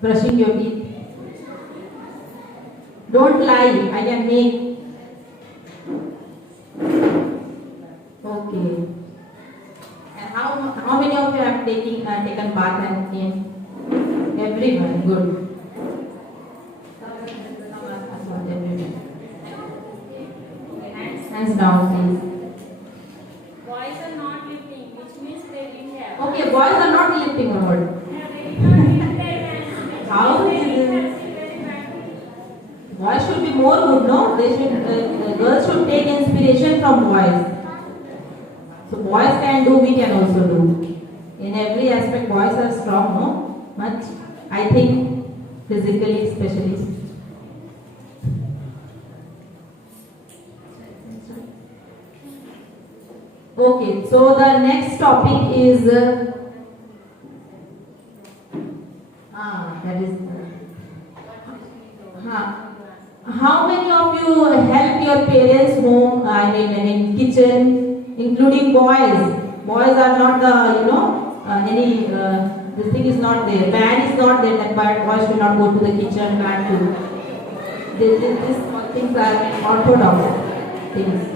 Brushing your teeth. Don't lie. I can make. Okay. And how many of you have taken bath and clean? Everyone. Good. Hands down, please. Boys are not lifting, which means they didn't have. Okay, boys are not lifting onward. How is it? Boys should be more good, no? They should. Girls should take inspiration from boys. So boys can do, we can also do. In every aspect, boys are strong, no? Much. I think physically, especially. Okay, so the next topic is that is how many of you help your parents home? I mean in kitchen, including boys. Boys are not the this thing is not there. Man is not there. But boys should not go to the kitchen. Man too. These things are orthodox things.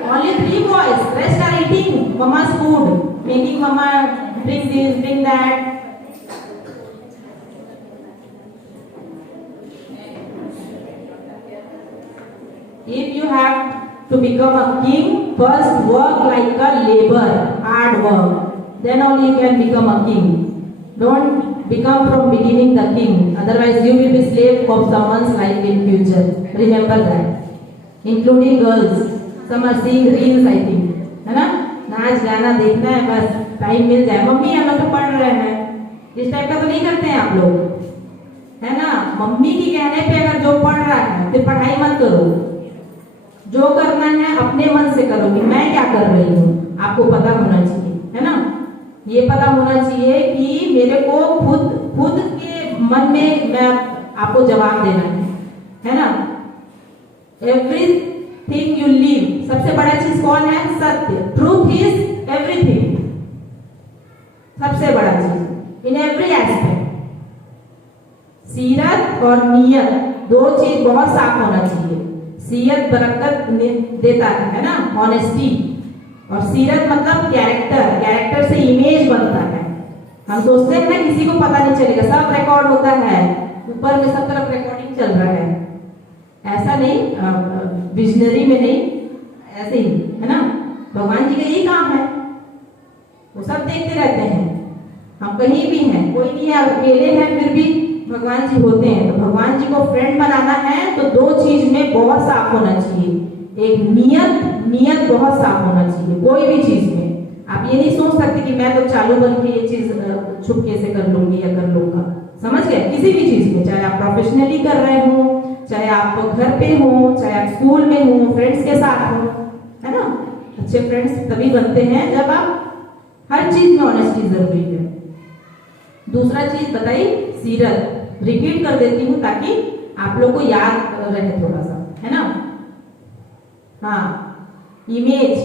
Only 3 boys, rest are eating mama's food, making mama bring this, bring that. If you have to become a king, first work like a labor, hard work. Then only you can become a king. Don't become from beginning the king. Otherwise you will be slave of someone's life in future. Remember that. Including girls. Some are seeing reels, I think, है ना? नाच गाना देखना है, बस time मिल जाए। Mummy हम लोग तो पढ़ रहे हैं, इस टाइप का तो नहीं करते हैं आप लोग, है ना? मम्मी की कहने पे अगर जो पढ़ रहा है तो पढ़ाई मत करो, जो करना है अपने मन से करो कि मैं क्या कर रही हूँ। आपको पता होना चाहिए, है ना? ये पता होना चाहिए कि मेरे को खुद के मन में मैं आपको जवाब देना है ना? Everything you live, सबसे बड़ा चीज कौन है? सत्य। ट्रूथ इज एवरीथिंग, सबसे बड़ा चीज इन एवरी एस्पेक्ट। सीरत और नियत दो चीज बहुत साफ होना चाहिए। सीरत बरकत देता है ना, ऑनेस्टी, और सीरत मतलब कैरेक्टर, कैरेक्टर से इमेज बनता है। हम सोचते हैं ना किसी को पता नहीं चलेगा, सब रिकॉर्ड होता है, ऊपर में सब तरफ रिकॉर्डिंग चल रहा है, ऐसा नहीं, विजनरी में नहीं, ऐसे ही है ना। भगवान जी का यही काम है, वो सब देखते रहते हैं। हम कहीं भी हैं, कोई नहीं है, अकेले हैं, फिर भी भगवान जी होते हैं। तो भगवान जी को फ्रेंड बनाना है तो दो चीज में बहुत साफ होना चाहिए। एक नियत बहुत साफ होना चाहिए कोई भी चीज में। आप ये नहीं सोच सकते कि मैं तो चालू बन के ये चीज छुपके से कर लूंगी या कर लूंगा। समझ गए? किसी भी चीज में, चाहे आप प्रोफेशनली कर रहे हो, चाहे आप घर पे हो, चाहे आप स्कूल में हो, फ्रेंड्स के साथ हो, है ना? अच्छे फ्रेंड्स तभी बनते हैं जब आप हर चीज में ऑनेस्टी जरूरी है। दूसरा चीज बताई, सीरत। रिपीट कर देती हूँ ताकि आप लोग को याद रहे थोड़ा सा, है ना? इमेज,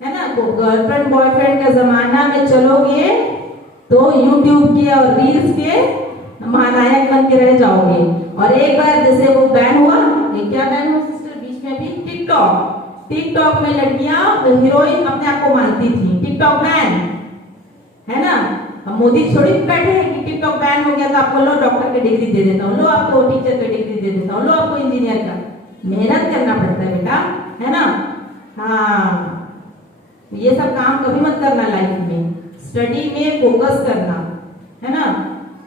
है ना? तो गर्लफ्रेंड बॉयफ्रेंड का जमाना में चलोगे तो यूट्यूब के और रील्स के महानायक बन के रह जाओगे। और एक बार जैसे वो बैन हुआ, ये क्या बैन हुआ सिस्टर बीच में भी? टिकटॉक में लड़कियां हीरोइन अपने आप को मानती थी। टिकटॉक बैन, है ना? हम मोदी थोड़ी बैठे हैं कि टिकटॉक बैन हो गया तो आपको लो डॉक्टर की डिग्री दे देता हूँ, लो आपको टीचर की डिग्री दे देता हूँ, लो आपको इंजीनियर का। मेहनत करना पड़ता है बेटा, है ना? ये सब काम कभी मत करना लाइफ में। स्टडी में फोकस करना, है ना?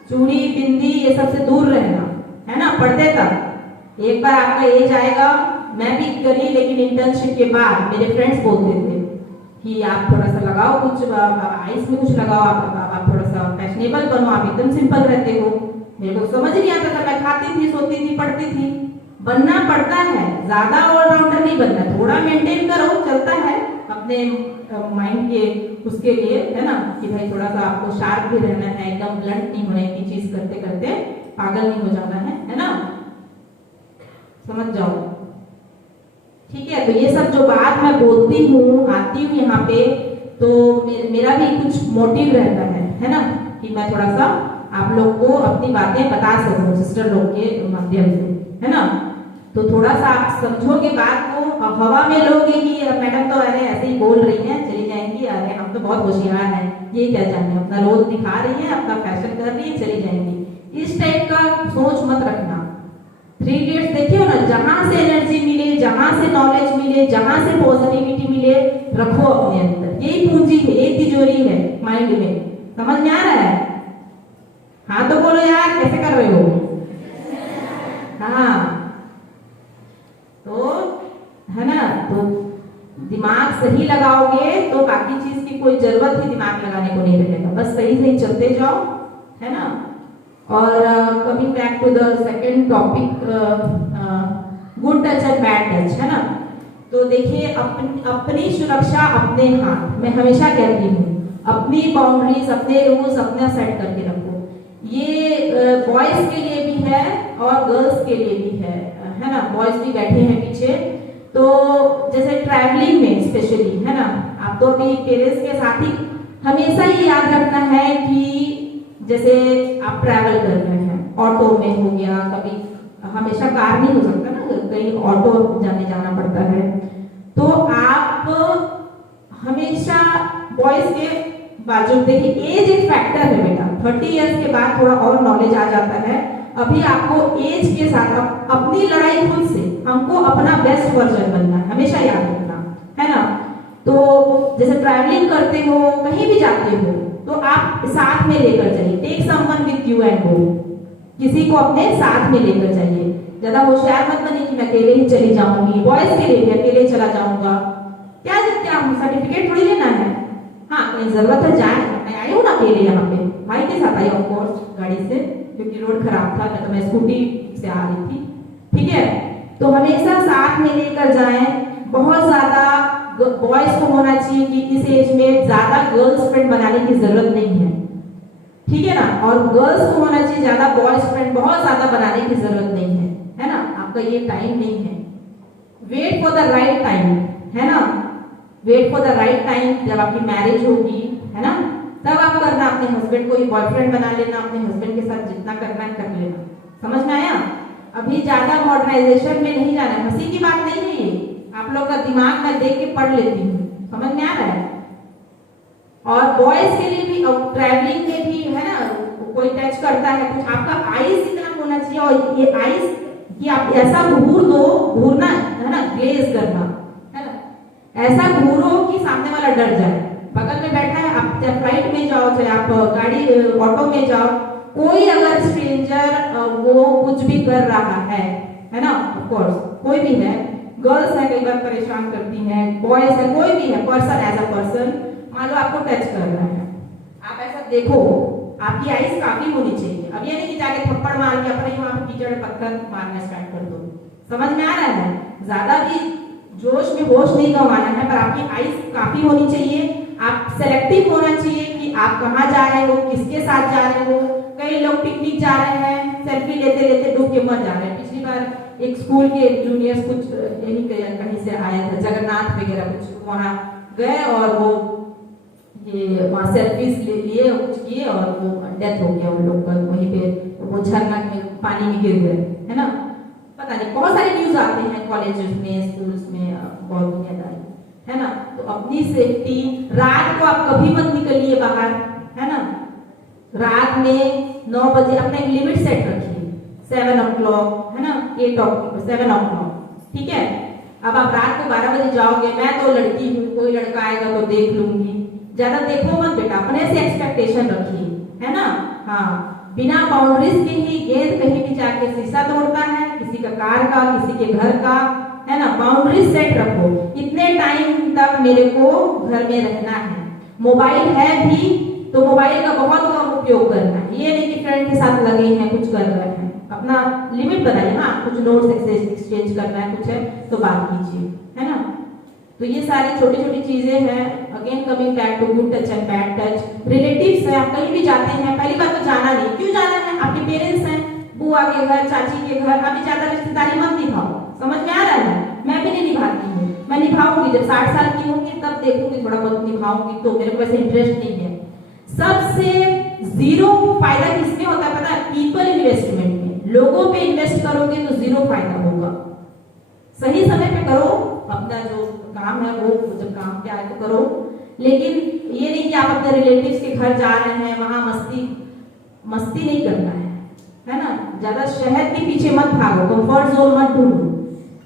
चूड़ी बिंदी ये सब से दूर रहना, है ना? पढ़ते तक एक बार आपका एज आएगा, मैं भी करी, लेकिन इंटर्नशिप के बाद मेरे फ्रेंड्स बोलते थे कि आप थोड़ा सा लगाओ कुछ, आइस में कुछ लगाओ, आप थोड़ा सा फैशनेबल बनो, आप एकदम सिंपल रहते हो। मेरे को समझ नहीं आता था, मैं खाती थी, सोती थी, पढ़ती थी। बनना पड़ता है, ज्यादा ऑलराउंडर नहीं बनना, थोड़ा मेंटेन करो, चलता है अपने माइंड के उसके लिए, है ना? कि भाई थोड़ा सा आपको शार्प भी रहना है, एकदम ब्लंट नहीं होने की चीज करते करते पागल नहीं हो जाना है ना? समझ जाओ, ठीक है? तो ये सब जो बात मैं बोलती हूँ, आती हूँ यहाँ पे, तो मेरा भी कुछ मोटिव रहता है है ना, कि मैं थोड़ा सा आप लोग को अपनी बातें बता सकूं सिस्टर लोग के माध्यम से, है ना। तो थोड़ा सा आप समझोगे बात को, हवा में लोगे कि मैडम तो अरे ऐसे ही बोल रही हैं चली जाएंगी, अरे हम तो बहुत होशियार हैं, ये क्या जाने, अपना रोल दिखा रही है, अपना फैशन कर रही है, चली जाएंगी। इस टाइप का सोच मत रखना। 3 इडियट्स देखिए ना, जहां से एनर्जी मिले, जहां से नॉलेज मिले, जहां से पॉजिटिविटी मिले, रखो अपने अंदर। यही पूंजी है, यही तिजोरी है माइंड में। समझ में आ रहा है? हाँ तो बोलो यार, कैसे कर रहे हो? हाँ तो है ना, तो दिमाग सही लगाओगे तो बाकी चीज की कोई जरूरत ही दिमाग लगाने को नहीं रहेगा, बस सही सही चलते जाओ, है ना। और coming back to the second topic, good touch and bad touch, है ना। तो देखिए अपनी सुरक्षा अपने हाथ, मैं हमेशा कहती हूँ अपनी बाउंड्रीज, अपने रूल्स अपना सेट करके रखो। ये बॉयज के लिए भी है और गर्ल्स के लिए भी है ना। बॉयज भी बैठे हैं पीछे, तो जैसे ट्रैवलिंग में स्पेशली, है ना, आप तो अपनी पेरेंट्स के साथ ही हमेशा ये याद रखना है कि जैसे आप ट्रैवल कर रहे हैं, ऑटो में हो गया, कभी हमेशा कार नहीं हो सकता ना, कहीं ऑटो जाना पड़ता है, तो आप हमेशा बॉयज के बाजू, देखिए एज एक फैक्टर है बेटा, 30 इयर्स के बाद थोड़ा और नॉलेज आ जाता है। अभी आपको एज के साथ अपनी लड़ाई खुद से, हमको अपना बेस्ट वर्जन बनना है, हमेशा याद रखना, है ना। तो जैसे ट्रैवलिंग करते हो, कहीं भी जाते हो, तो आप साथ में लेकर जाइए, take someone with you and go, किसी को अपने साथ में लेकर जाइए। ज्यादा होशियार मत बनिए कि मैं अकेले ही चली जाऊंगी, बॉयज के लिए भी अकेले चला जाऊंगा, क्या सर्टिफिकेट थोड़ी लेना है। हाँ कहीं जरूरत है जाए, मैं आई हूँ ना अकेले, यहाँ पे भाई के साथ आई ऑफ कोर्स गाड़ी से, क्योंकि रोड खराब था, तो मैं स्कूटी से आ रही थी, ठीक है। तो हमेशा साथ में लेकर जाएं। बहुत ज्यादा बॉयज को होना चाहिए कि इस एज में ज्यादा गर्ल्स फ्रेंड बनाने की जरूरत नहीं है, ठीक है ना, और गर्ल्स को होना चाहिए ज्यादा बॉयज फ्रेंड बहुत ज्यादा बनाने की जरूरत नहीं है ना। आपका ये टाइम नहीं है, wait for the right time, है ना, wait for the right time. जब आपकी मैरिज होगी, है ना, तब आप करना, अपने हस्बैंड को ही बॉयफ्रेंड बना लेना, अपने हस्बैंड के साथ जितना करना है कर लेना। समझ में आया? अभी ज्यादा मॉडर्नाइजेशन में नहीं जाना है, हंसी की बात नहीं है ये, आप लोग का दिमाग मैं देख के पढ़ लेती हूँ, समझ में आ रहा है। और बॉयज के लिए भी ट्रैवलिंग में भी, है ना, कोई टच करता है कुछ, आपका आईज इतना होना चाहिए, और ये आईज कि आप ऐसा घूर दो, घूरना है ना, ग्लेज करना, है ना, ऐसा घूरो कि सामने वाला डर जाए। बगल में बैठा है, आप चाहे फ्लाइट में जाओ, चाहे आप गाड़ी ऑटो में जाओ, कोई अगर स्ट्रेंजर वो कुछ भी कर रहा है ना, ऑफ कोर्स कोई भी है, गर्ल्स है कई बार परेशान करती हैं, बॉयज है, कोई भी है, पर्सन एज अ पर्सन, मान लो आपको टच कर रहा है, आप ऐसा देखो, आपकी आईज काफी होनी चाहिए। अब ये नहीं कि जाके थप्पड़ मार के अपने वहां पे कीचड़ पत्थर मारना स्टार्ट कर दो। समझ में आ रहा है? ज्यादा भी जोश में होश नहीं गंवाना है, पर आपकी आईज काफी होनी चाहिए। आप सेलेक्टिव होना चाहिए कि आप कहाँ जा रहे हो, किसके साथ जा रहे हो। कई लोग पिकनिक जा रहे हैं, सेल्फी लेते लेते डूब के मर जा रहे हैं। पिछली बार एक स्कूल के जूनियर्स कुछ यही कहीं से आया था, जगन्नाथ वगैरह कुछ, वहां गए और वो ये वहां सेल्फीज ले लिए, कुछ किए और वो डेथ हो गया उन लोग का, वहीं पे वो झरना में पानी में गिर गए, है ना। पता नहीं, बहुत सारे न्यूज आते हैं कॉलेजेस में, स्कूल्स में, बहुत दुनियादारी, है ना। तो अपनी सेफ्टी, रात को आप कभी मत निकलिए बाहर, है ना, रात में 9 बजे अपना एक लिमिट सेट रखिए, 7 o'clock, है ना, 8 o'clock, 7 o'clock, ठीक है। अब आप रात को 12 बजे जाओगे, मैं तो लड़की हूँ, कोई लड़का आएगा तो देख लूंगी, ज्यादा देखो मत बेटा, अपने से एक्सपेक्टेशन रखिए, है ना। हाँ, बिना बाउंड्रीज के ही गेंद कहीं भी जाके शीशा तोड़ता है, किसी का कार का, किसी के घर का, है ना। बाउंड्रीज सेट रखो, इतने टाइम तक मेरे को घर में रहना है। मोबाइल है भी तो मोबाइल का बहुत कम उपयोग करना है, ये नहीं कि फ्रेंड के साथ लगे हैं कुछ कर रहे हैं, अपना लिमिट बनाइए। हाँ, कुछ नोट्स एक्सचेंज करना है, कुछ है तो बात कीजिए, है ना। तो ये सारी छोटी छोटी चीजें हैं। Again coming back to good touch and bad touch. Relatives है, आप कहीं भी जाते हैं, पहली बात तो जाना नहीं, क्यों जाना है, आपके पेरेंट्स हैं, बुआ के घर, चाची के घर, अभी ज्यादा रिश्तेदारी मत निभाओ। समझ में आ रहा है? मैं भी नहीं निभाती हूँ, मैं निभाऊंगी जब 60 साल की होंगी, तब देखूंगी, थोड़ा बहुत निभाऊंगी, तो मेरे को वैसे इंटरेस्ट नहीं है। सबसे जीरो फायदा किसमें होता है पता है? पीपल इन्वेस्टमेंट में। लोगों पे इन्वेस्ट करोगे तो जीरो फायदा होगा। सही समय पे करो अपना जो काम है, वो जब काम पे आए तो करो, लेकिन ये नहीं कि आप अपने रिलेटिव्स के घर जा रहे हैं वहां मस्ती नहीं करना है ना। ज्यादा शहर के पीछे मत भागो, कंफर्ट जोन मत ढूंढो,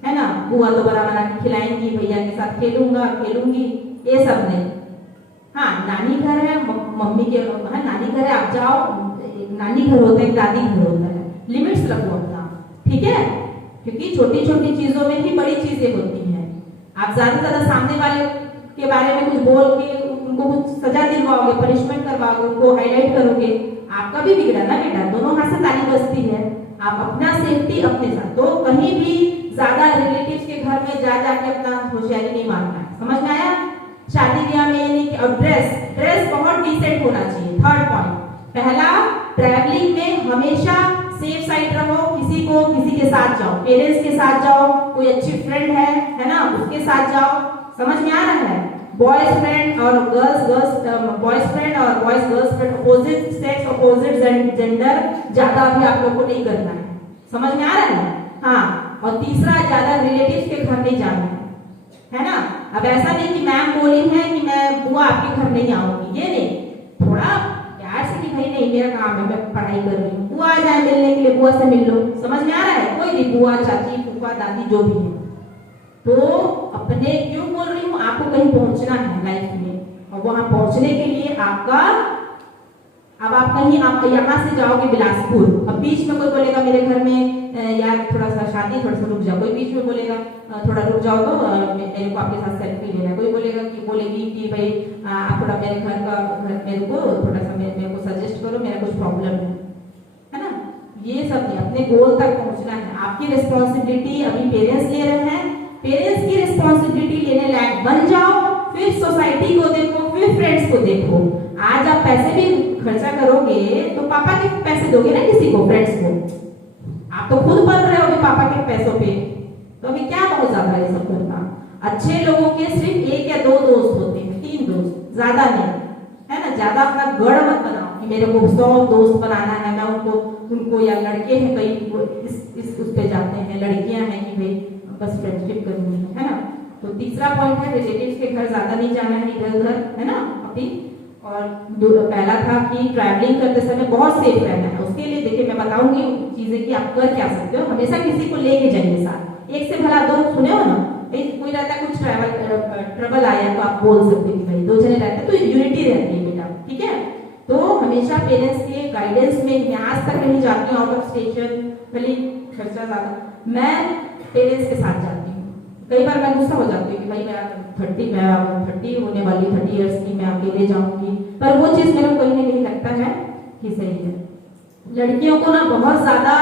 है ना। बुआ तो बड़ा बना के खिलाएंगी, भैया के साथ खेलूंगी, ये सब नहीं। हाँ, नानी घर है, मम्मी के है, नानी घर है, आप जाओ, एक नानी घर होता है, एक दादी घर होता है, लिमिट्स रखो अपना, ठीक है। क्योंकि छोटी छोटी चीजों में ही बड़ी चीजें होती हैं। आप ज्यादा से ज्यादा सामने वाले के बारे में कुछ बोल के उनको कुछ सजा दिलवाओगे, पनिशमेंट करवाओगे, उनको हाईलाइट करोगे, आपका भी बिगड़ा ना बेटा। दोनों हाथ से ताली बजती है। आप अपना सेफ्टी अपने साथ, तो कहीं भी ज्यादा रिलेटिव्स के घर में जा जाके अपना होशियारी नहीं मारना है, समझ में आया। शादी ब्याह में ये नहीं कि, और ड्रेस बहुत डिसेंट होना चाहिए। थर्ड पॉइंट, पहला, ट्रैवलिंग में हमेशा सेफ साइड रहो। किसी के साथ जाओ, पेरेंट्स के साथ जाओ, कोई अच्छी फ्रेंड है ना, उसके साथ जाओ, समझ में आ रहा है। बॉयज फ्रेंड और बॉयज फ्रेंड और girls friend, opposite sex, opposite gender ज्यादा भी आप लोग को नहीं करना है, समझ में आ रहा है। हाँ, और तीसरा, ज्यादा रिलेटिव्स के घर नहीं जाना है ना। अब ऐसा नहीं कि मैम बोली है कि मैं बुआ आपके घर नहीं आऊंगी, ये नहीं, थोड़ा प्यार से कि भाई नहीं मेरा काम है, मैं पढ़ाई कर रही हूँ, बुआ आ जाए मिलने के लिए, बुआ से मिल लो, समझ में आ रहा है। कोई भी बुआ, चाची, फूफा, दादी जो भी है, तो अपने क्यों बोल रही हूँ, आपको कहीं पहुंचना है लाइफ में, और वहां पहुंचने के लिए आपका, अब आप यहाँ से जाओगे बिलासपुर, अब बीच में कोई बोलेगा मेरे घर में यार थोड़ा सा शादी, थोड़ा सा रुक जाओ, कोई बीच में बोलेगा थोड़ा रुक जाओ तो मेरे को आपके साथ सेल्फी लेना है, कोई बोलेगी कि भाई आप थोड़ा मेरे मेरे को थोड़ा सा मेरे को सजेस्ट करो, मेरा कुछ प्रॉब्लम है ना। ये सब नहीं, अपने गोल तक पहुंचना है। आपकी रिस्पॉन्सिबिलिटी अभी पेरेंट्स ले रहे हैं, पेरेंट्स की रिस्पॉन्सिबिलिटी लेने लायक बन जाओ, फिर सोसाइटी को देखो, फिर फ्रेंड्स को देखो। आज आप पैसे भी खर्चा करोगे तो पापा के पैसे दोगे ना किसी को, फ्रेंड्स को। आप तो खुद बढ़ रहे होगे पापा के पैसों पे, तो अभी क्या बहुत ज्यादा ये सब करना। अच्छे लोगों के सिर्फ 1 या 2 दोस्त होते हैं, 3 दोस्त, ज्यादा नहीं, है ना। ज्यादा अपना गढ़ मत बनाओ कि मेरे को 100 दोस्त बनाना है, मैं उनको या लड़के हैं कई इस उस पे जाते हैं, लड़कियां हैं कि भाई बस फ्रेंडशिप करनी है ना। तो तीसरा पॉइंट है, रिलेटिव्स के घर ज्यादा नहीं जाना है, इधर उधर, है ना अभी। और पहला था कि ट्रैवलिंग करते समय बहुत सेफ रहना है। उसके लिए देखिए मैं बताऊंगी चीजें कि आप कर क्या सकते हो। हमेशा किसी को लेके जाइए साथ, एक से भला 2, सुने हो ना, कोई रहता है कुछ ट्रबल आया तो आप बोल सकते हो भाई 2 जने रहते हैं तो यूनिटी रहती है बेटा, ठीक है। तो हमेशा पेरेंट्स के गाइडेंस में, मैं आज तक नहीं जाती हूँ आउट ऑफ स्टेशन, भले खर्चा ज्यादा, मैं पेरेंट्स के साथ जाती हूँ। कई बार मैं गुस्सा हो जाती हूँ कि भाई मैं 30 होने वाली 30 इयर्स की, मैं अकेले जाऊंगी, पर वो चीज मेरे को कहीं नहीं लगता है कि सही है। लड़कियों को ना बहुत ज्यादा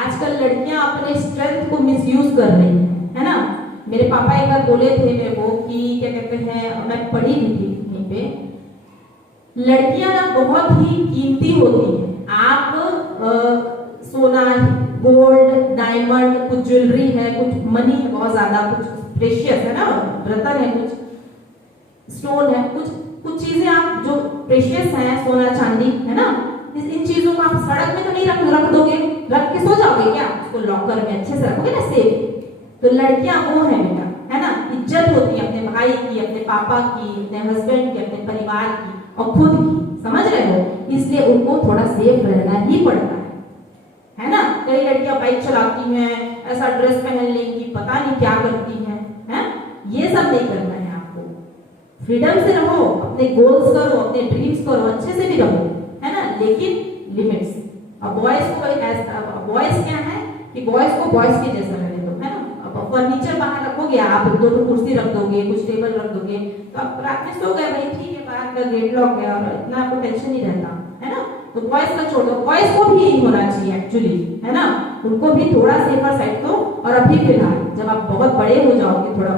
आजकल लड़कियां अपने स्ट्रेंथ को मिसयूज कर रही है ना। मेरे पापा एक बार बोले थे मेरे को कि क्या कहते हैं, मैं पढ़ी भी थी कहीं पे, लड़कियां ना बहुत ही कीमती होती हैं। आप सोना, गोल्ड, डायमंड, कुछ ज्वेलरी है, कुछ मनी है बहुत ज्यादा, कुछ प्रेशियस है ना, रतन है, कुछ स्टोन है, कुछ चीजें आप जो प्रेशियस है, सोना चांदी है ना, इन चीजों को आप सड़क में तो नहीं रख दोगे, रख के सो जाओगे क्या, उसको लॉकर में अच्छे से रखोगे ना सेफ। तो लड़कियां वो है बेटा, है ना, इज्जत होती है अपने भाई की, अपने पापा की, अपने हस्बैंड की, अपने परिवार की और खुद की, समझ रहे हो। इसलिए उनको थोड़ा सेफ रहना ही पड़ता है ना। कई लड़कियां बाइक चलाती हैं, ऐसा ड्रेस पहन लेंगी, पता नहीं क्या करती हैं, है? ये सब नहीं करना है आपको। फ्रीडम से रहो, अपने गोल्स करो, अपने ड्रीम्स करो, अच्छे से भी रहो, है ना, लेकिन लिमिट्स। अब बॉयज क्या है कि बॉयज को बॉयज के जैसा रहने दो, है ना। अब फर्नीचर बाहर रखोगे आप, 2 कुर्सी रख दोगे, कुछ टेबल रख दोगे, तो आप रात में सो गए भाई, ठीक है, बाहर का गेट लॉक है और इतना आपको टेंशन नहीं रहता, है ना। तो बॉयज का छोड़ दो, बॉयज को भी यही होना चाहिए एक्चुअली, है ना, उनको भी थोड़ा सेफर साइड दो। और अभी फिलहाल जब आप बहुत बड़े हो जाओगे, थोड़ा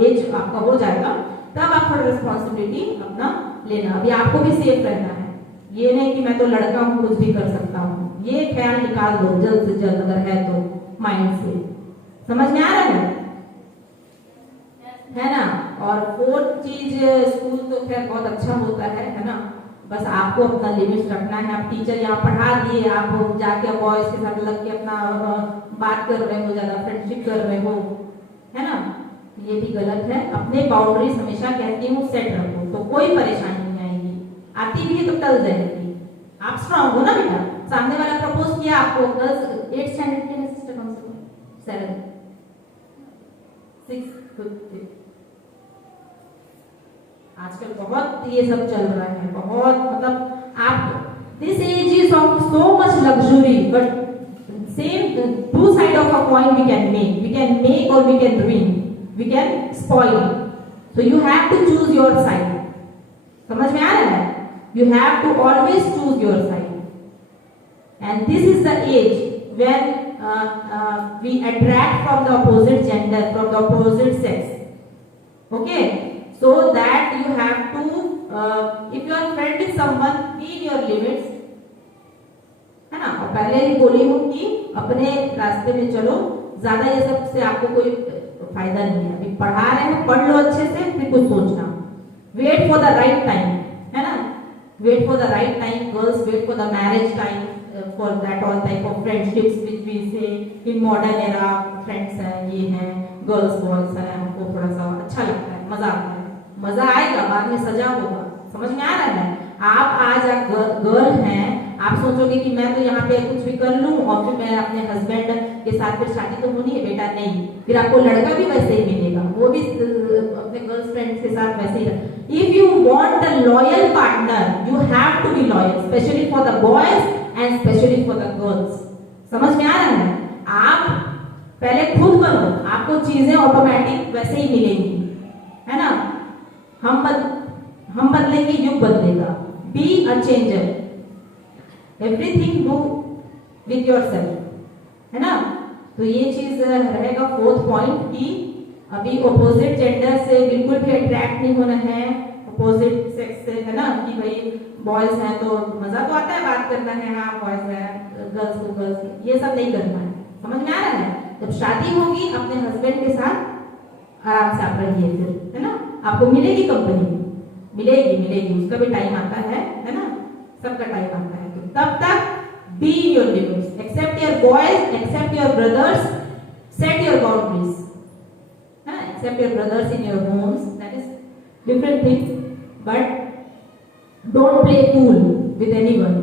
एज आपका हो जाएगा, तब आप थोड़ा रिस्पॉन्सिबिलिटी अपना लेना। अभी आपको भी सेफ रहना है, ये नहीं कि मैं तो लड़का हूँ कुछ भी कर सकता हूँ, ये ख्याल निकाल दो जल्द से जल्द अगर है तो माइंड से। समझ में आ रहा है ना। और 4th चीज, स्कूल तो खैर बहुत अच्छा होता है ना, बस आपको अपना लिमिट रखना है। आप टीचर यहाँ पढ़ा दिए, आप जाके बॉयज के साथ लग के अपना बात कर रहे हो, ज्यादा फ्रेंडशिप कर रहे हो, है ना, ये भी गलत है। अपने बाउंड्रीज हमेशा कहती हूँ सेट रखो, तो कोई परेशानी नहीं आएगी। आती भी है तो टल जाएगी। आप स्ट्रांग हो ना बेटा। सामने वाला प्रपोज किया आपको, गर्ल्स 8th स्टैंडर्ड के सिस्टर कम से कम 7 6 5 आजकल बहुत ये सब चल रहा है, बहुत मतलब आप this age is of so much luxury, but same two side of a coin we can make और we can ruin, we can spoil. So you have to choose your side. समझ में आ रहा है? You have to always choose your side, and this is the age when we attract from the opposite gender, from the opposite sex. Okay, so that you have to if you are friend with someone, be in your limits, है ना। और पहले ही बोली हूँ कि अपने रास्ते में चलो, ज्यादा ये सब से आपको कोई फायदा नहीं है। अभी पढ़ा रहे हैं, पढ़ लो अच्छे से, फिर कुछ सोचना। Wait for the right time, है ना, wait for the right time. Girls wait for the marriage time, for that all type of friendships which we say in modern era, friends हैं, ये हैं, girls boys हैं, हमको थोड़ा सा अच्छा लगता है, मजा आता है, मजा आएगा, बाद में सजा होगा। समझ में आ रहा है? आप आज गर्ल हैं, आप सोचोगे कि मैं तो यहाँ पे कुछ भी कर लूँ और फिर मैं अपने हस्बैंड के साथ फिर शादी तो होनी है, बेटा नहीं। फिर आपको लड़का भी वैसे ही मिलेगा, वो भी अपने गर्ल्स फ्रेंड्स के साथ वैसे ही। If you want the loyal partner, you have to be loyal, specially for the boys and specially for the girls. समझ में आ रहा है? आप पहले खुद बनो, आपको चीजें ऑटोमेटिक वैसे ही मिलेंगी, है ना। हम बदलेंगे, युग बदलेगा। Be a changer, everything do with yourself, है ना। तो ये चीज रहेगा 4th पॉइंट कि अभी ऑपोजिट जेंडर से बिल्कुल भी अट्रैक्ट नहीं होना है, ऑपोजिट सेक्स से, है ना, कि भाई बॉयज हैं तो मजा तो आता है, बात करना है, हाँ बॉयज है, गर्ल्स को गर्ल्स, ये सब नहीं करना है। समझ में आ रहा है? जब शादी होगी अपने हस्बैंड के साथ आराम से आप रहिए, फिर है ना, आपको मिलेगी कंपनी, मिलेगी, उसका भी टाइम आता है ना, सबका टाइम आता है। तो तब तक be your limits, accept your boys, accept your brothers, set your boundaries, है ना, accept your brothers in your homes, that is different thing, but don't play pool with anyone.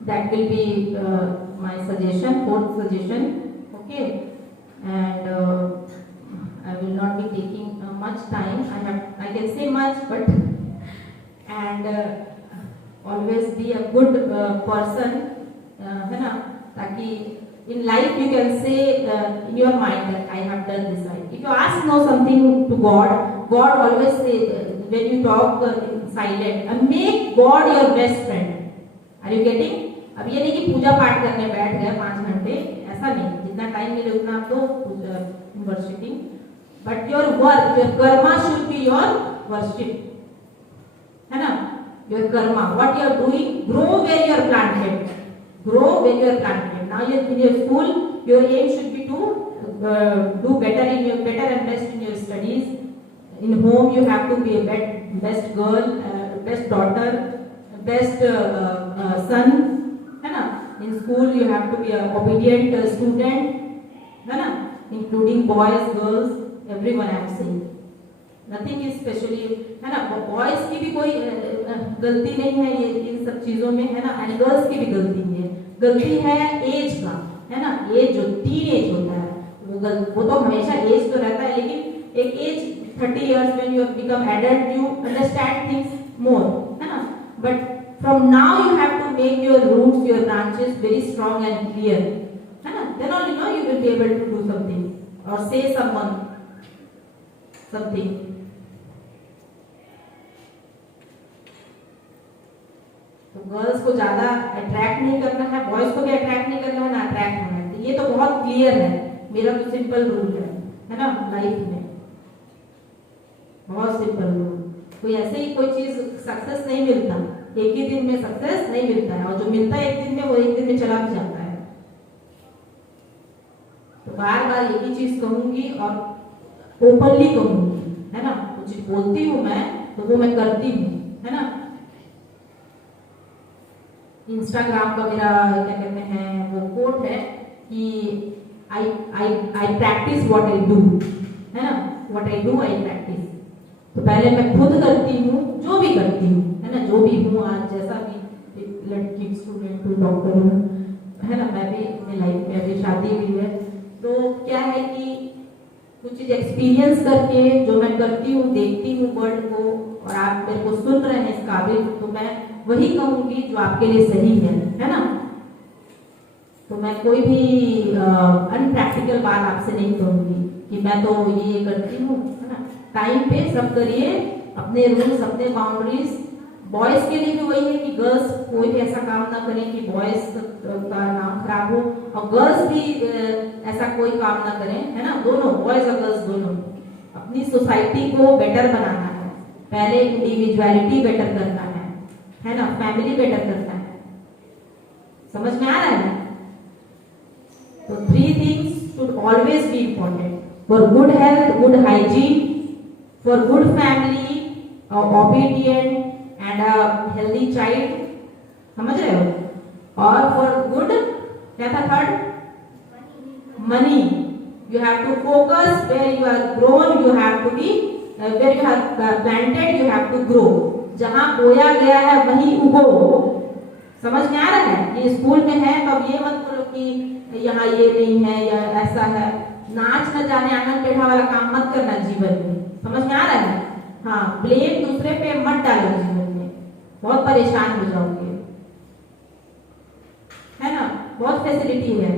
That will be my suggestion, 4th suggestion. Okay, and I will not be taking much time. I can say much, but and always be a good person, है ना, ताकि in life you can say in your mind that I have done this right. If you ask know something to God always say, when you talk in silent, and make God your best friend. Are you getting? अब ये नहीं कि पूजा पाठ करने बैठ गए 5 घंटे, ऐसा नहीं, जितना टाइम मिले उतना आप तो worshipping, but your work, your karma should be your worship, है ना, your karma, what you are doing, grow when you are planted, grow when you are planted. Now in your school, your aim should be to do better and best in your studies. In home, you have to be a best girl, best daughter, best son, है ना. In school, you have to be a obedient student, है ना, including boys, girls, everyone I am saying. Nothing is specially, है ना, boys की भी कोई गलती नहीं है ये इन सब चीजों में, है ना, एंड गर्ल्स की भी गलती है एज का, है ना, एज जो टीन एज होता है वो तो हमेशा एज तो रहता है, लेकिन एक as 30 years when you become adult, you understand things more, है ना, but from now you have to make your roots, your branches very strong and clear, है ना, then only now you will be able to do something or say someone something. तो girls को ज्यादा attract नहीं करना है, boys को भी अट्रैक्ट नहीं करना है, ना अट्रैक्ट होना है। तो ये तो बहुत क्लियर है, मेरा तो सिंपल रूल है ना, लाइफ में बहुत सिंपल रूल। कोई ऐसे ही कोई चीज सक्सेस नहीं मिलता, एक ही दिन में सक्सेस नहीं मिलता है, और जो मिलता है एक दिन में वो एक दिन में चला भी जाता है। तो बार बार एक ही चीज कहूंगी और ओपनली कहूंगी, है ना, कुछ बोलती हूँ मैं तो वो मैं करती हूँ, है ना। इंस्टाग्राम का मेरा क्या कहते हैं वो कोट है कि आई प्रैक्टिस व्हाट आई डू, है ना, what I do I practice. तो पहले मैं खुद करती हूँ जो भी करती हूँ, है ना, जो भी हूँ आज, जैसा भी एक लड़की स्टूडेंट हूँ, डॉक्टर हूँ, है ना, मैं भी अपनी लाइफ में अभी शादी हुई है, तो क्या है कि कुछ चीज एक्सपीरियंस करके जो मैं करती हूँ, देखती हूँ वर्ल्ड को, और आप मेरे को सुन रहे हैं इस काबिल, तो मैं वही कहूंगी जो आपके लिए सही है ना। तो मैं कोई भी अनप्रैक्टिकल बात आपसे नहीं कहूंगी कि मैं तो ये करती हूँ, है ना। टाइम पे सब करिए, अपने रूल्स, अपने बाउंड्रीज। बॉयज के लिए भी वही है कि गर्ल्स कोई भी ऐसा काम ना करें कि बॉयज का नाम खराब हो, और गर्ल्स भी ऐसा कोई काम ना करें, है ना। दोनों बॉयज और गर्ल्स दोनों अपनी सोसाइटी को बेटर बनाना है, पहले इंडिविजुअलिटी बेटर करना है ना, फैमिली बेटर करना है। समझ में आ रहा है? तो 3 things should always be important for good health, good hygiene, for good family, obedient and a healthy child, समझ रहे हो? और for good, क्या था third? Money. You have to focus where you are grown, you have to be where you have planted, you have to grow. जहां बोया गया है वहीं उगो। समझ में आ रहा है? ये स्कूल में है तो अब ये मत बोलो कि यहाँ ये नहीं है या ऐसा है। नाच न जाने आंगन टेढ़ा वाला काम मत करना जीवन में। समझ में आ रहा है? हाँ, ब्लेम दूसरे पे मत डालो जीवन में, बहुत परेशान हो जाओगे, है ना। बहुत फैसिलिटी है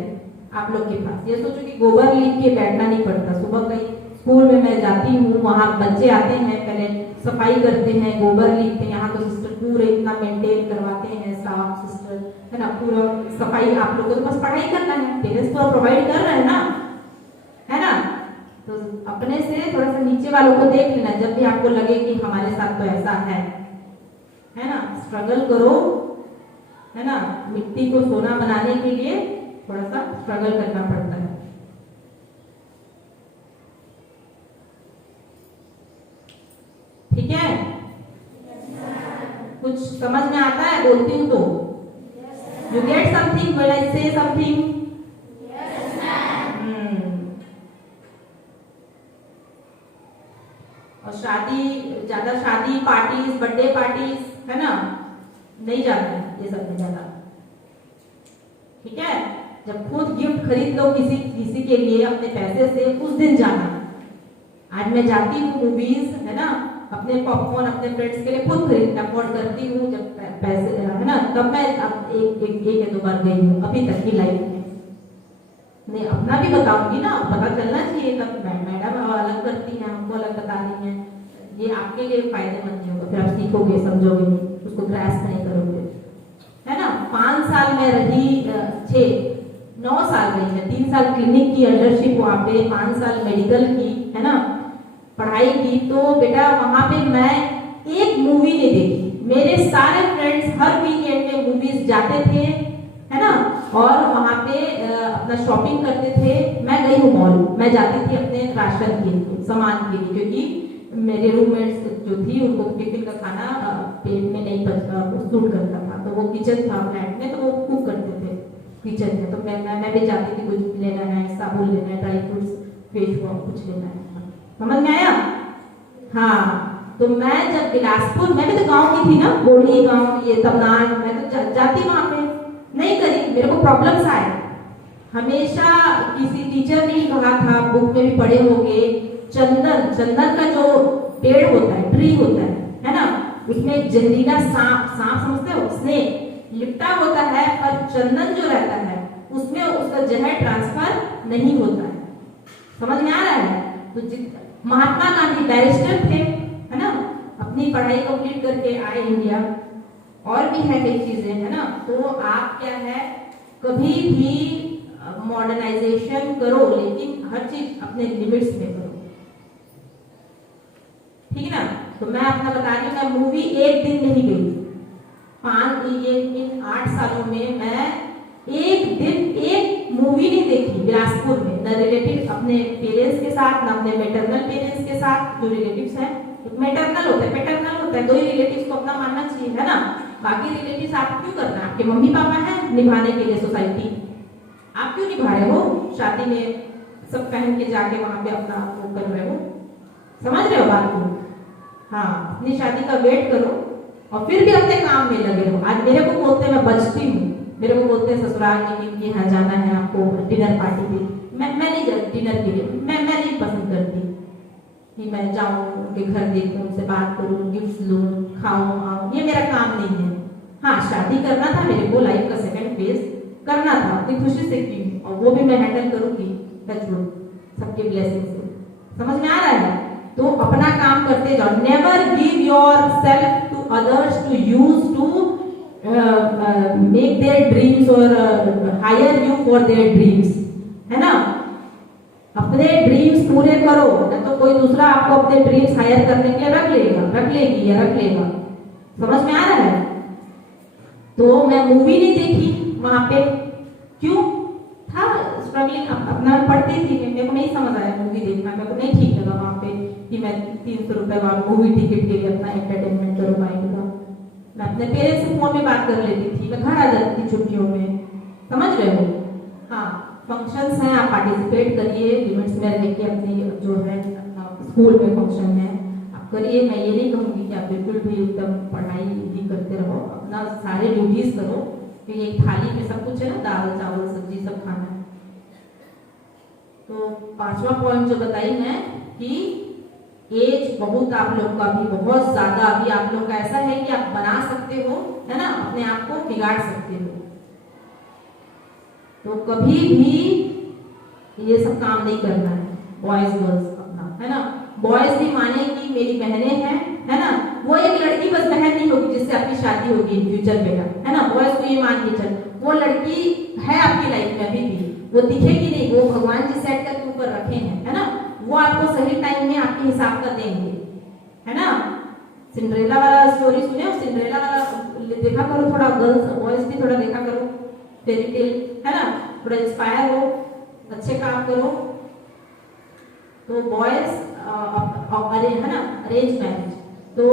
आप लोग के पास। ये सोचो कि गोबर लीप के बैठना नहीं पड़ता। सुबह कहीं स्कूल में मैं जाती हूँ, वहाँ बच्चे आते हैं, पहले सफाई करते हैं, गोबर लीपते हैं। यहाँ तो सिस्टर पूरे इतना मेंटेन करवाते हैं, स्टाफ सिस्टर, है ना, पूरा सफाई। आप लोगों को तो बस पढ़ाई करना है, पेरेंट्स तो प्रोवाइड कर रहे हैं ना, है ना। तो अपने से थोड़ा सा नीचे वालों को देख लेना जब भी आपको लगे कि हमारे साथ तो ऐसा है ना। स्ट्रगल करो, है ना। मिट्टी को सोना बनाने के लिए थोड़ा सा स्ट्रगल करना पड़ता है। ठीक है? कुछ समझ में आता है बोलती हूँ तो? You get something when I से समथिंग? और ज्यादा शादी पार्टीज, बर्थडे पार्टीज, है ना, नहीं जाते ये सब में ज्यादा। ठीक है? जब खुद गिफ्ट खरीद लो किसी के लिए अपने पैसे से, उस दिन जाना। आज मैं जाती हूँ मूवीज, है ना, अपने पॉपकॉर्न अपने फ्रेंड्स के लिए खुद खरीदना अफोर्ड करती हूँ जब पैसे, है ना, तब मैं एक या 2 बार गई हूँ अभी तक की लाइफ में। नहीं, अपना भी बताऊंगी ना, पता चलना चाहिए। तब मैडम अलग करती हैं, हमको अलग बता रही हैं, ये आपके लिए फायदेमंद नहीं होगा। फिर आप सीखोगे, समझोगे नहीं, उसको ग्रास्प नहीं करोगे, है ना। 5 साल में रही, 9 साल रही है, 3 साल क्लिनिक की अंडरशिप वहाँ पे, 5 साल मेडिकल की, है ना, पढ़ाई की। तो बेटा वहाँ पे मैं एक मूवी नहीं देखी। मेरे सारे फ्रेंड्स हर वीकेंड में मूवीज जाते थे, है ना, और वहाँ पे अपना शॉपिंग करते थे। मैं गई हूँ मॉल, मैं जाती थी अपने राशन के लिए, सामान के लिए, क्योंकि मेरे रूममेट्स जो थी उनको टिफिन का खाना पेट में नहीं सूट करता था, तो वो किचन था फ्लैट में, तो वो कुक करते थे किचन में। तो मैं भी जाती थी, कुछ लेना है, साबुन लेना है, ड्राई फ्रूट्स, फेस वॉश कुछ लेना है। समझ में आया? हाँ। तो मैं जब बिलासपुर, मैं भी तो गांव की थी ना, गोढ़ी गांव, ये तमनान, मैं तो जाती वहां पे, नहीं करी, मेरे को प्रॉब्लम्स आए। हमेशा किसी टीचर ने ही कहा था, बुक में भी पढ़े होंगे, चंदन का जो पेड़ होता है, ट्री होता है ना, उसमें जहरीला सांप समझते हो, स्नेक लिपटा होता है, पर चंदन जो रहता है उसमें उसका जहर ट्रांसफर नहीं होता है। समझ में आ रहा है? तो महात्मा गांधी बैरिस्टर थे, है ना, अपनी पढ़ाई कंप्लीट करके आए इंडिया। और भी है कई चीजें, है ना। तो आप क्या है, कभी भी मॉडर्नाइजेशन करो, लेकिन हर चीज अपने लिमिट्स में करो। ठीक है ना। तो मैं अपना बता रही हूँ, मैं मूवी एक दिन नहीं गई। 8 सालों में मैं एक दिन एक मूवी नहीं देखी बिलासपुर में, न रिलेटिव अपने पेरेंट्स के साथ, न अपने मैटरनल पेरेंट्स के साथ जो रिलेटिव्स हैं, मैटरनल होता है, पैटर्नल होता है, दो ही रिलेटिव्स को अपना मानना चाहिए, है ना। बाकी रिलेटिव्स आप क्यों करना है, आपके मम्मी पापा हैं निभाने के लिए सोसाइटी, आप क्यों निभा रहे हो, शादी में सब पहन के जाके वहां पे अपना वो कर रहे हो, समझ रहे हो बात को। हाँ, अपनी शादी का वेट करो और फिर भी अपने काम में लगे रहो। आज मेरे को बोलते मैं बचती हूँ, मेरे को बोलते हैं ससुराल में कि इनके यहाँ जाना है आपको डिनर पार्टी पे, मैं नहीं जाती डिनर के लिए, मैं नहीं पसंद करती कि मैं जाऊँ उनके घर देखूँ, उनसे बात करूँ, गिफ्ट लूँ, खाऊं आऊँ, ये मेरा काम नहीं है। हाँ, शादी करना था मेरे को, लाइफ का सेकंड फेज करना था, अपनी खुशी से की, और वो भी मैं हैंडल करूंगी सबके ब्लेसिंग से। समझ में आ रहा है। तो अपना काम करते जाओ, never give yourself to others to use to make their dreams और hire you for their dreams, है ना। अपने ड्रीम्स पूरे करो, ना तो कोई दूसरा आपको अपने ड्रीम्स हायर करने के लिए रख लेगा, रख लेगी या रख लेगा। समझ में आ रहा है। तो मैं मूवी नहीं देखी वहां पे, क्यों था स्ट्रगलिंग, अपना पढ़ती थी, मेरे को नहीं समझ आया मूवी देखना, मेरे को नहीं ठीक लगा वहां पे कि मैं 300 रुपए वाला मूवी टिकट के लिए अपना एंटरटेनमेंट करूँ माइंड का। मैं अपने पेरेंट्स से फोन में बात कर लेती थी, मैं घर आ जाती थी छुट्टियों में, समझ रहे हो। हाँ, फंक्शंस हैं, आप पार्टिसिपेट करिए, लिमिट्स में रह के अपनी जो है स्कूल में फंक्शन है आप करिए। मैं ये नहीं कहूँगी कि आप बिल्कुल भी एकदम पढ़ाई भी करते रहो, अपना सारे ड्यूटीज करो, क्योंकि एक थाली में सब कुछ है ना, दाल चावल सब्जी सब खाना है। तो 5वां पॉइंट जो बताई मैं कि एज बहुत आप लोग का भी बहुत ज्यादा अभी आप लोग का ऐसा है कि आप बना सकते हो, है ना, अपने आप को बिगाड़ सकते हो। तो कभी भी ये सब काम नहीं करना है, बॉयज गर्ल्स अपना, है ना। बॉयज भी माने कि मेरी बहनें हैं, है ना, वो एक लड़की बस बहन नहीं होगी जिससे आपकी शादी होगी इन फ्यूचर बेटा, है ना। बॉयज को ये मान के चल, वो लड़की है आपकी लाइफ में अभी भी, वो दिखेगी नहीं, वो भगवान जी सेट करके ऊपर रखे हैं, है ना। वो आपको सही टाइम में आपके हिसाब का देंगे, है ना। सिंड्रेला वाला स्टोरी सुने हो, सिंड्रेला वाला देखा करो, थोड़ा गर्ल्स बॉयज भी थोड़ा देखा करो, फेरी टेल, है ना, थोड़ा इंस्पायर हो, अच्छे काम करो। तो बॉयज है ना, अरेंज मैरिज, तो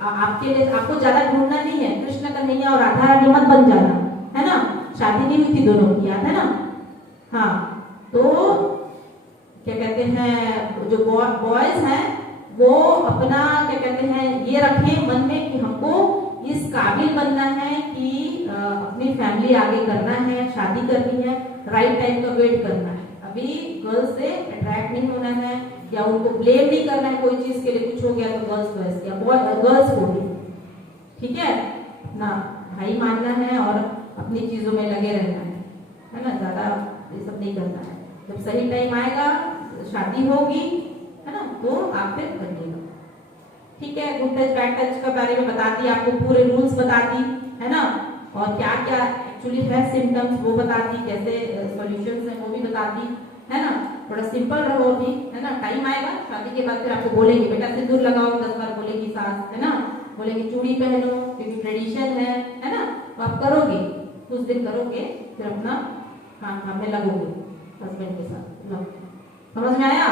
आपके लिए आपको ज्यादा ढूंढना नहीं है, कृष्ण कन्हैया और राधा रानी मत बन जाना, है ना। शादी नहीं हुई थी दोनों की, याद है ना। हाँ, तो क्या कहते हैं, जो बॉयज हैं वो अपना क्या कहते हैं ये रखें मन में कि हमको इस काबिल बनना है कि अपनी फैमिली आगे करना है, शादी करनी है, राइट टाइम का वेट करना है। अभी गर्ल्स से अट्रैक्ट नहीं होना है या उनको ब्लेम नहीं करना है, कोई चीज के लिए कुछ हो गया तो गर्ल्स को ऐसे या गर्ल्स को भी, ठीक है ना, भाई मानना है और अपनी चीजों में लगे रहना है ना, ज्यादा ये सब नहीं करना है। जब सही टाइम आएगा, शादी होगी, है ना, तो आप फिर करिएगा, ठीक है। गुड टच बैड टच के बारे में बता दी आपको, पूरे रूल्स बता दी, है ना, और क्या क्या एक्चुअली है सिम्टम्स वो बता दी, कैसे सॉल्यूशंस हैं वो भी बता दी, है ना। थोड़ा सिंपल रहो भी, है ना। टाइम आएगा शादी के बाद फिर आपको बोलेंगे बेटा सिंदूर लगाओ, 10 बार बोलेगी सास, है ना, बोलेंगे चूड़ी पहनो क्योंकि ट्रेडिशन है ना। तो आप करोगे, कुछ दिन करोगे, फिर अपना काम में लगोगे हस्बैंड के साथ। समझ में आया।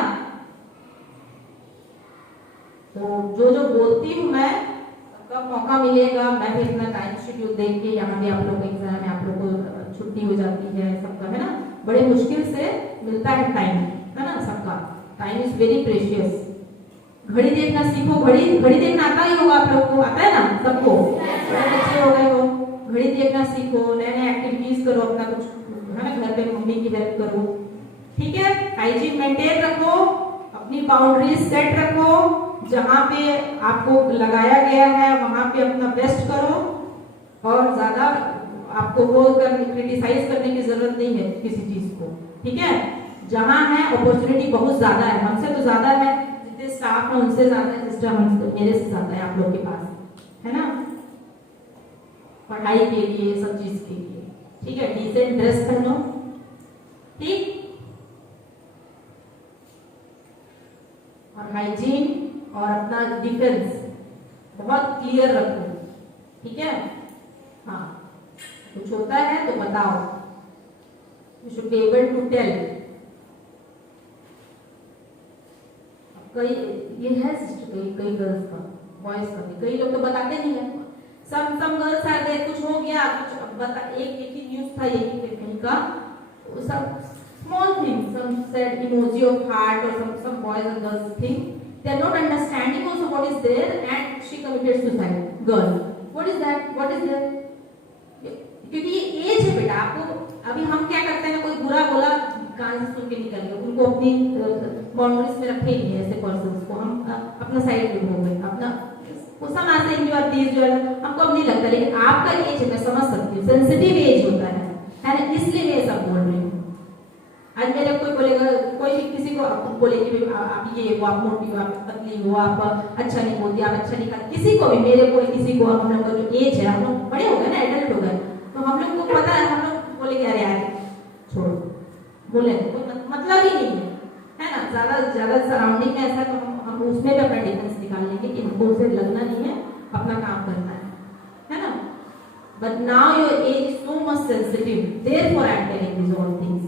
तो जो बोलती हूँ मैं, कब मौका मिलेगा मैं भी अपना टाइम शेड्यूल देख के, यहाँ भी आप लोग को एग्जाम है, आप लोग को छुट्टी हो जाती है सबका, है ना, बड़े मुश्किल से मिलता है टाइम, है ना, सबका टाइम इज वेरी प्रेशियस। घड़ी देखना सीखो, घड़ी देखना आता ही होगा आप लोग को, आता है ना सबको, बच्चे हो गए हो, घड़ी देखना सीखो, नए नए एक्टिविटीज करो, अपना कुछ, है ना, घर पे मम्मी की हेल्प करो, ठीक है। हाइजीन मेंटेन रखो, अपनी बाउंड्रीज सेट रखो, जहाँ पे आपको लगाया गया है वहां पे अपना बेस्ट करो, और ज्यादा आपको वो क्रिटिसाइज करने की जरूरत नहीं है किसी चीज को, ठीक है। जहाँ है अपॉर्चुनिटी बहुत ज्यादा है, हमसे तो ज्यादा है, जितने स्टाफ है उनसे ज्यादा है, सिस्टम मेरे से ज्यादा है आप लोग के पास, है ना, पढ़ाई के लिए, सब चीज के लिए, ठीक है। डिसेंट ड्रेस पहनो, ठीक, और हाइजीन और अपना डिफेंस बहुत क्लियर रखो, ठीक है। हाँ, कुछ होता है तो बताओ, you should be able to tell. कई ये है सिस्टर, कई गर्ल्स का, बॉयज का भी, कई लोग तो बताते नहीं है। सम गर्ल्स आर देयर, कुछ हो गया, कुछ बता, एक ही न्यूज था यही पे कहीं का, सब small thing, some sad emoji of heart और some boys and girls think they are not understanding also what is there and she committed suicide. Girl, what is that, what is there? क्योंकि ये as है बेटा, आपको अभी हम क्या करते हैं, कोई बुरा बोला कान से सुन के निकल गए, उनको अपनी बाउंड्रीज में रखे ही ऐसे पर्सन्स को, हम अपना साइड पे हो गए, अपना वो समाज से जो दिस जो है हमको अब नहीं लगता, लेकिन आपका एज है, मैं समझ सकती हूँ, सेंसिटिव एज होता है ना, इसलिए मैं ये सब बोल रही हूँ। आज मेरे कोई बोलेगा, कोई किसी को बोलेगी आप ये वो, आप मोटी हो, आप पतली हो, आप अच्छा नहीं बोलती, आप अच्छा नहीं खाती, किसी को भी, मेरे को किसी को, हम लोग का जो एज है, हम लोग बड़े हो गए ना, एडल्ट हो गए, तो हम लोग को पता है, हम लोग बोलेंगे अरे यार छोड़ो, बोले कोई मतलब ही नहीं है ना, ज्यादा सराउंडिंग में ऐसा, तो हम उसमें भी अपना डिफरेंस निकाल लेंगे कि हमको उसे लगना नहीं है, अपना काम करना है ना। But now your age is so much sensitive, therefore I am telling this all things.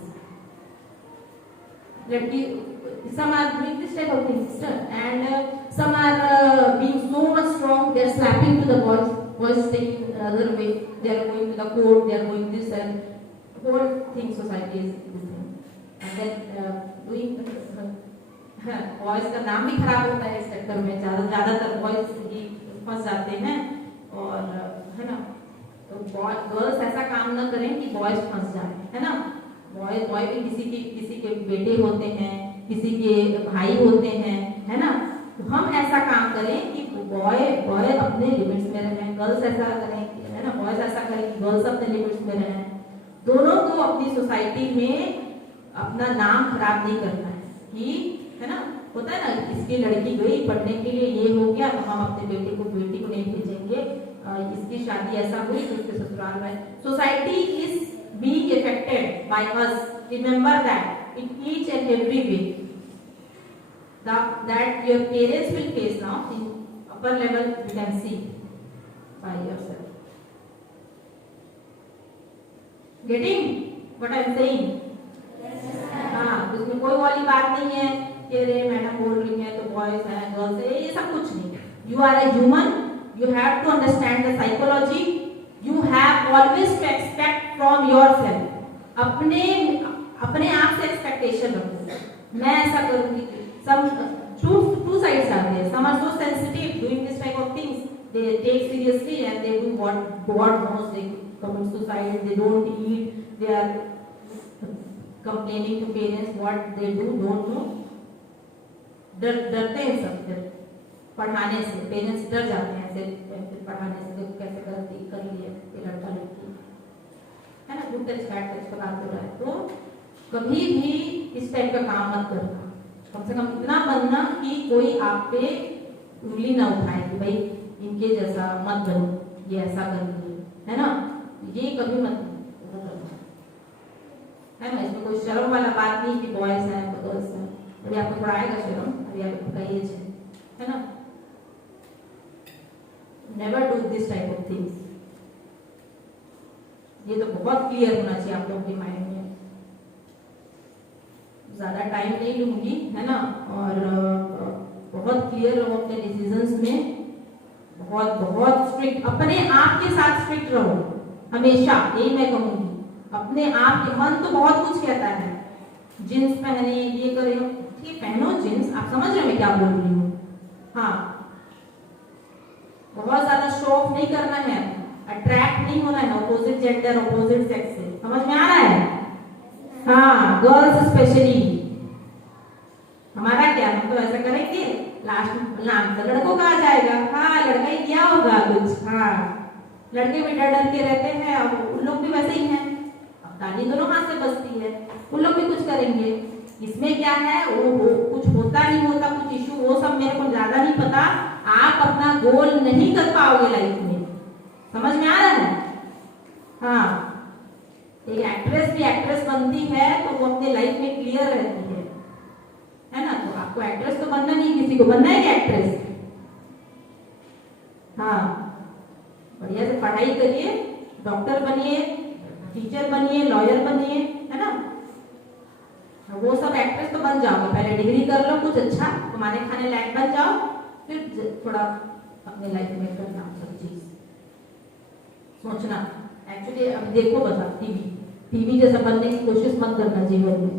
लड़की, some are doing this type of things, sister, and some are being so much strong, they are slapping to the boys taking another way, they are going to the court, they are going this, and whole thing society is this thing, and then doing boys का नाम भी खराब होता है इस sector में, ज्यादातर boys ही फंस जाते हैं, और है ना, तो गर्ल्स ऐसा काम ना करें कि बॉयज फंस जाए, है ना। बॉय भी किसी के बेटे होते हैं, किसी के भाई होते हैं, है ना, तो हम ऐसा काम करें कि बॉय अपने लिमिट्स में रहें, गर्ल्स ऐसा करें, है ना, बॉयज ऐसा करें कि गर्ल्स अपने लिमिट्स में रहें, दोनों को अपनी सोसाइटी में अपना नाम खराब नहीं करना है, कि है ना, होता है ना, इसकी लड़की गई पढ़ने के लिए, ये हो गया, तो हम अपने बेटी को नहीं भेजेंगे, इसकी शादी ऐसा हुई तो उसके ससुराल में। Society is being affected by us, remember that in each and every way that your parents will face now in upper level, you can see by yourself. Getting what I am saying? हाँ, उसमें कोई वाली बात नहीं है कि अरे madam बोल रही है तो बॉयज हैं गर्ल्स है, ये सब कुछ नहीं। You are a human, you have to understand the psychology, you have always to expect from yourself, अपने आप से एक्सपेक्टेशन रखो, मैं ऐसा करूंगी। some two sides are there, some are so sensitive doing this type of things, they take seriously and they do what God knows, they commit suicide, they don't eat, they are complaining to parents, what they do don't know, डरते हैं सब पढ़ाने से, parents डर जाते हैं ऐसे पढ़ाने से, देखो कैसे गलती कर ली है ये लड़का लड़की, है ना, गुड टच बैड टच का बात हो रहा है, तो कभी भी इस टाइप का काम मत करना, कम से कम इतना बनना कि कोई आप पे उंगली ना उठाए कि भाई इनके जैसा मत बनो, ये ऐसा कर दिए, है ना, ये कभी मत करना, है ना। इसमें कोई शर्म वाला बात नहीं कि बॉयज हैं गर्ल्स हैं, अभी आपको थोड़ा आएगा शर्म, अभी आपका एज है ना। Never do this type of things, ये तो बहुत क्लियर होना चाहिए आप लोगों के माइंड में। ज्यादा टाइम नहीं लूंगी, है ना, और बहुत क्लियर रहो अपने डिसीजंस में, बहुत स्ट्रिक्ट, अपने आप के साथ स्ट्रिक्ट रहो हमेशा, यही मैं कहूंगी। अपने आप के, मन तो बहुत कुछ कहता है, जींस पहने, ये करे, ठीक पहनो जींस, आप समझ रहे हो मैं क्या बोल रही हूँ, हाँ, बहुत ज्यादा शो ऑफ नहीं करना है, अट्रैक्ट नहीं होना है अपोजिट जेंडर, अपोजिट सेक्स से, समझ में आ रहा है, हाँ, गर्ल्स स्पेशली। हमारा क्या, हम तो ऐसा करेंगे, लास्ट नाम तो लड़कों का आ जाएगा, हाँ लड़का ही किया होगा कुछ, हाँ, लड़के भी डर के रहते हैं, और उन लोग भी वैसे ही हैं, अब ताली दोनों हाथ से बजती है, उन लोग भी कुछ करेंगे। इसमें क्या है, वो कुछ होता नहीं होता, कुछ इशू, वो सब मेरे को ज्यादा नहीं पता, आप अपना गोल नहीं कर पाओगे लाइफ में, समझ में आ रहा है, हाँ। एक एक्ट्रेस भी एक्ट्रेस बनती है तो वो अपने लाइफ में क्लियर रहती है ना, तो आपको एक्ट्रेस तो बनना नहीं, किसी को बनना है कि एक्ट्रेस, हाँ, बढ़िया से पढ़ाई करिए, डॉक्टर बनिए, टीचर बनिए, लॉयर बनिए, है ना, वो सब एक्ट्रेस तो बन जाओगे, पहले डिग्री कर लो कुछ अच्छा कमाने खाने लायक बन जाओ, फिर थोड़ा अपने लाइफ में करना सब चीज सोचना। एक्चुअली अब देखो बस आप टीवी जैसा बनने की कोशिश मत करना जीवन में,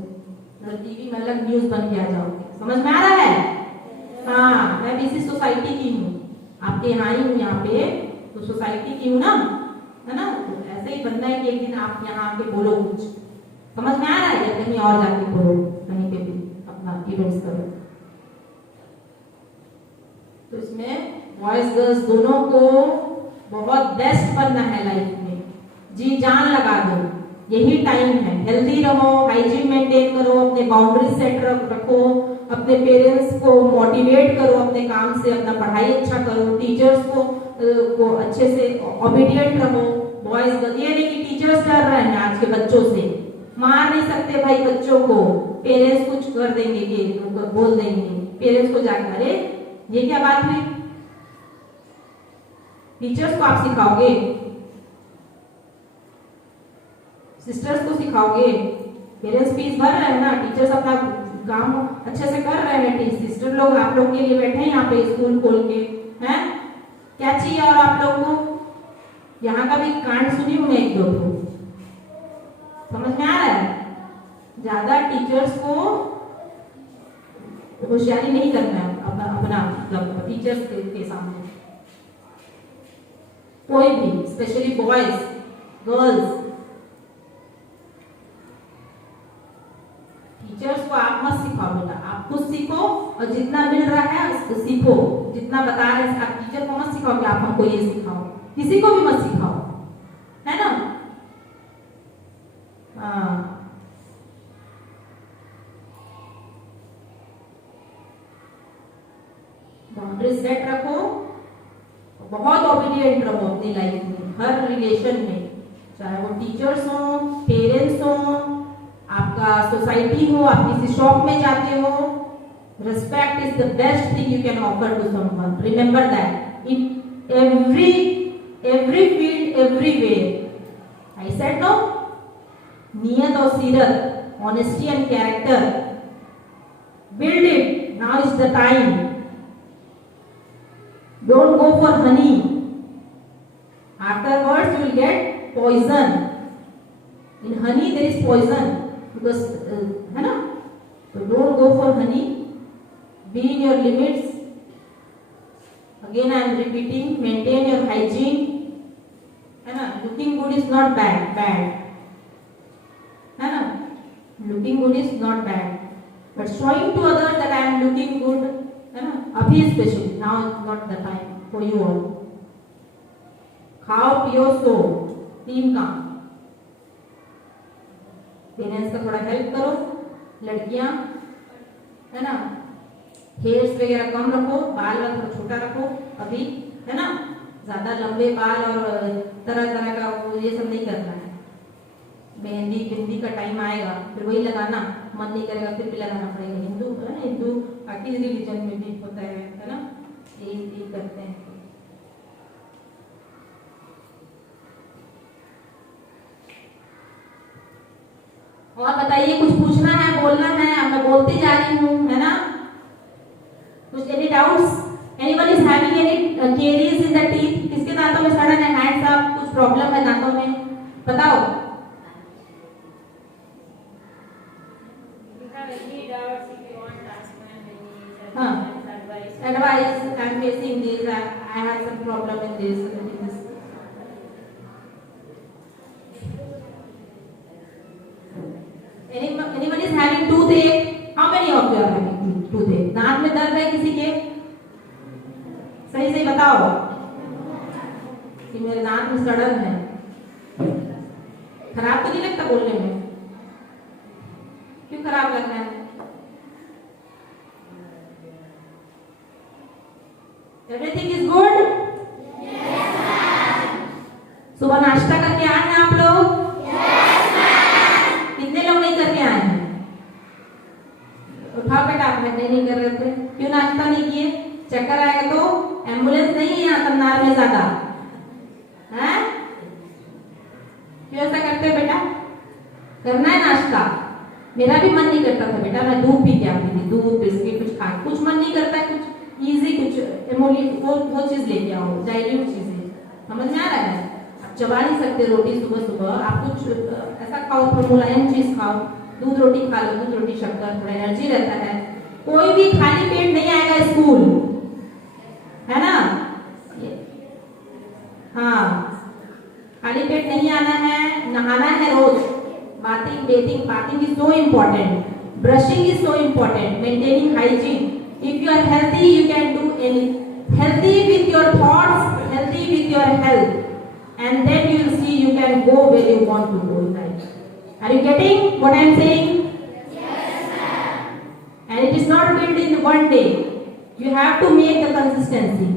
टीवी में अलग न्यूज बन के आ जाओगे। समझ में आ रहा है? हाँ, मैं भी इसी सोसाइटी की हूँ, आपके यहाँ ही हूँ, यहाँ पे तो सोसाइटी की हूँ ना, है ना? तो ऐसे ही बनना है कि एक दिन आप यहाँ आके बोलो कुछ, समझ में आ रहा है? या कहीं और जाके बोलो, कहीं पे भी अपना इवेंट्स करो। तो इसमें बॉयज गर्ल्स दोनों को बहुत बेस्ट बनना है लाइफ में, जी जान लगा दो, यही टाइम है। हेल्दी रहो, हाइजीन मेंटेन करो, अपने बाउंड्री सेट रखो, अपने पेरेंट्स को मोटिवेट करो अपने काम से, अपना पढ़ाई अच्छा करो, टीचर्स को अच्छे से ओबीडियंट रहो। बॉयज गर्ल्स, ये नहीं कि टीचर्स डर रहे हैं आज के बच्चों से, मार नहीं सकते भाई बच्चों को, पेरेंट्स कुछ कर देंगे, ये बोल देंगे पेरेंट्स को जाकर, अरे ये क्या बात हुई? टीचर्स को आप सिखाओगे, सिस्टर्स को सिखाओगे, पेरेंट्स फीस भर रहे हैं ना, टीचर्स अपना काम अच्छे से कर रहे हैं, सिस्टर लोग आप लोग के लिए बैठे हैं यहाँ पे स्कूल खोल के, हैं? क्या चाहिए और आप लोग को? यहाँ का भी कांड सुनी हूँ एक दो, समझ में आ रहा है? ज्यादा टीचर्स को होशियारी नहीं करना है अपना मतलब टीचर्स के सामने, कोई भी, स्पेशली बॉयज गर्ल्स। टीचर्स को आप मत सिखाओ बेटा, आप खुद सीखो और जितना मिल रहा है उसको सीखो, जितना बता रहे हैं आप टीचर को मत सिखाओ कि आप हमको ये सिखाओ, किसी को भी मत सिखाओ, है ना? हाँ, बाउंड्री सेट रखो, बहुत ओबीडियंट रहो अपनी लाइफ में, हर रिलेशन में, चाहे वो टीचर्स हो, पेरेंट्स हो, आपका सोसाइटी हो, आप किसी शॉप में जाते हो, respect is the best thing you can offer to someone. Remember that in every field, everywhere. I said no. नियत और सीरत, honesty and character, build it. Now is the time. Don't go for honey. Afterwards you will get poison. In honey there is poison. Because है ना, so don't go for honey, be in your limits. Again I am repeating, maintain your hygiene, है ना? Looking good is not bad, है ना? Looking good is not bad, but showing to others that I am looking good, है ना? अभी specially, now is not the time for you all. खाओ पियो सो, 3 काम। पेरेंट्स का थोड़ा हेल्प करो, लड़कियां, है ना? हेयर्स वगैरह कम रखो, बाल थोड़ा छोटा रखो अभी, है ना? ज्यादा लंबे बाल और तरह तरह का ये सब नहीं करना है। मेहंदी बिंदी का टाइम आएगा फिर वही लगाना, मन नहीं करेगा फिर भी लगाना पड़ेगा। हिंदू है ना, हिंदू बाकी रिलीजन में भी होता है ना, यही करते हैं। और बताइए, कुछ पूछना है, बोलना है? अब मैं बोलती जा रही हूँ, है ना? कुछ any doubts? Anyone is having any carries in the teeth? किसके दांतों में सड़न है? Hands up. कुछ प्रॉब्लम है दांतों में? बताओ। हाँ, advice. I am facing this. I have some problem in this. Anyone is having toothache? How many of you are having toothache? दांत में दर्द है किसी के? सही बताओ कि मेरे दांत में सड़न है। खराब तो नहीं लगता बोलने में? क्यों खराब लग रहा है? Everything is good? Yes, ma'am. सुबह नाश्ता करके आए हैं आप लोग? Yes, ma'am. कितने लोग नहीं करके आए हैं? उठाओ बेटा, आप नहीं कर रहे थे, क्यों नाश्ता नहीं किए? चक्कर आएगा तो एम्बुलेंस नहीं है यहाँ तमनार में ज्यादा, हैं? क्यों ऐसा करते हो बेटा? करना है नाश्ता, मेरा भी मन नहीं करता था बेटा, मैं दूध पी के आती थी, दूध बिस्किट कुछ खा, कुछ मन नहीं करता है, कुछ इजी, कुछ एमोलिएट, वो चीज लेके आओ, डाइल्यूट चीजें, समझ में आ रहा है? आप चबा नहीं सकते रोटी सुबह सुबह, आप कुछ ऐसा खाओ, थोड़ा मुलायम चीज खाओ, दूध रोटी खा लो, दूध रोटी शक्कर, थोड़ा एनर्जी रहता है। कोई भी खाली पेट नहीं आएगा स्कूल, है ना? हाँ, खाली पेट नहीं आना है, नहाना है रोज, bathing is so important, brushing is so important, maintaining hygiene. If you are healthy, you can do any, healthy with your thoughts, healthy with your health, and then you will see you can go where you want to go in life. Are you getting what I am saying? Yes, ma'am. And it is not built in one day, you have to make the consistency.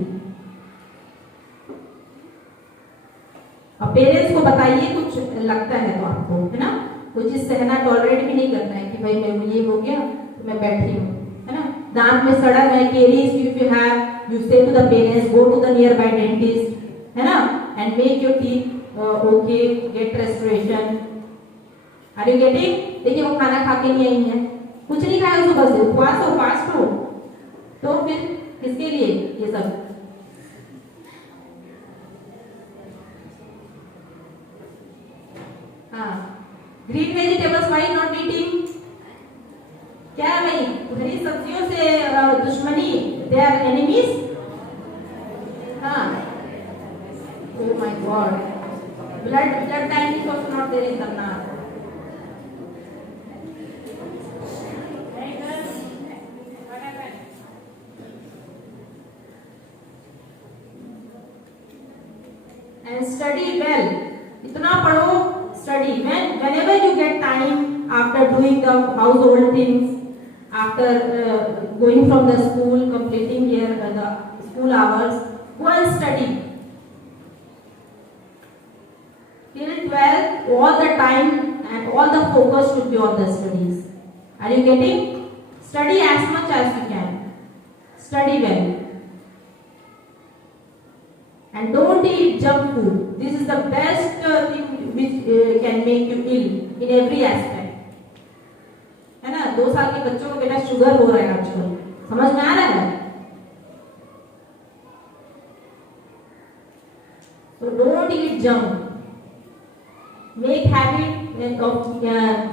अब parents को बताइए कुछ लगता है तो आपको, है ना? कोई चीज सहना टॉलरेट भी नहीं करना है कि भाई मैं ये हो गया तो मैं बैठी हूँ, है ना? दांत में सड़न है, caries if you have, you say to the parents, go to the nearby dentist, है ना? And make your teeth okay, get restoration. Are you getting? देखिए वो खाना खा के नहीं आई है, कुछ नहीं खाया सुबह से, उपवास हो, तो फिर किसके लिए ये सब? हाँ, green vegetables why not eating? क्या है भाई, हरी सब्जियों से दुश्मनी, दे आर एनिमीज? हाँ, oh my god, blood time is also not there in करना। And study well, इतना पढ़ो, study whenever you get time, after doing the household things, after going from the school, completing here the school hours, go and study till 12, all the time and all the focus should be on the studies. Are you getting? Study as much as you can, study well, and don't eat junk food. This is the best thing which can make you ill in every aspect, है ना? 2 साल के बच्चों को बेटा sugar हो रहा है आजकल, समझ में आ रहा है? So don't eat junk. Make habit of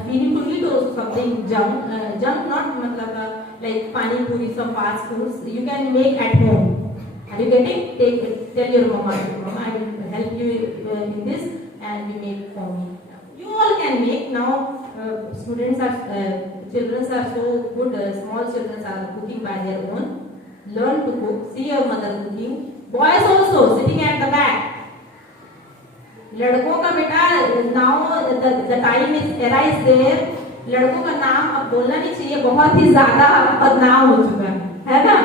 feeling to eat also something junk. Junk not मतलब like pani puri, some fast foods. You can make at home. Are you getting? Tell your mama, I will help you in this, and we make for me. You all can make now. Students are, children are so good. Small children are cooking by their own. Learn to cook. See your mother cooking. Boys also sitting at the back. लड़कों का बेटा now the time is era is there. लड़कों का नाम अब बोलना नहीं चाहिए, बहुत ही ज्यादा बदनाम हो चुका है ना?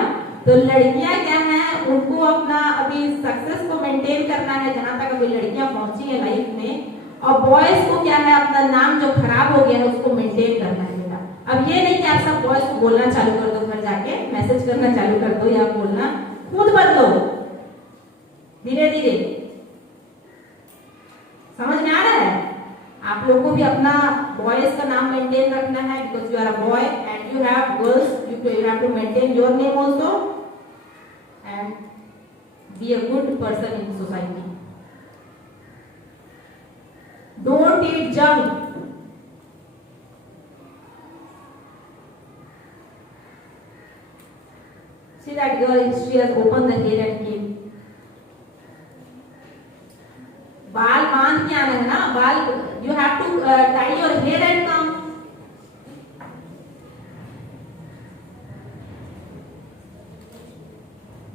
तो लड़कियां क्या हैं, उनको अपना अभी सक्सेस को मेंटेन करना है जहां तक अभी लड़कियां पहुंची है लाइफ में, और बॉयज को क्या है, अपना नाम जो खराब हो गया है उसको मेंटेन करना है बेटा। अब ये नहीं कि आप सब बॉयज को बोलना चालू कर दो, घर जाके मैसेज करना चालू कर दो या बोलना, खुद बदलो धीरे धीरे, समझ में आ रहा है? आप लोगों को भी अपना बॉयज का नाम मेंटेन रखना है, because you are a boy and you have girls, you have to maintain your name also and be a good person in society. Don't eat junk. See that girl, she has opened the hair and came. बाल बांध के आना है ना, बाल you have to tie your hair and come.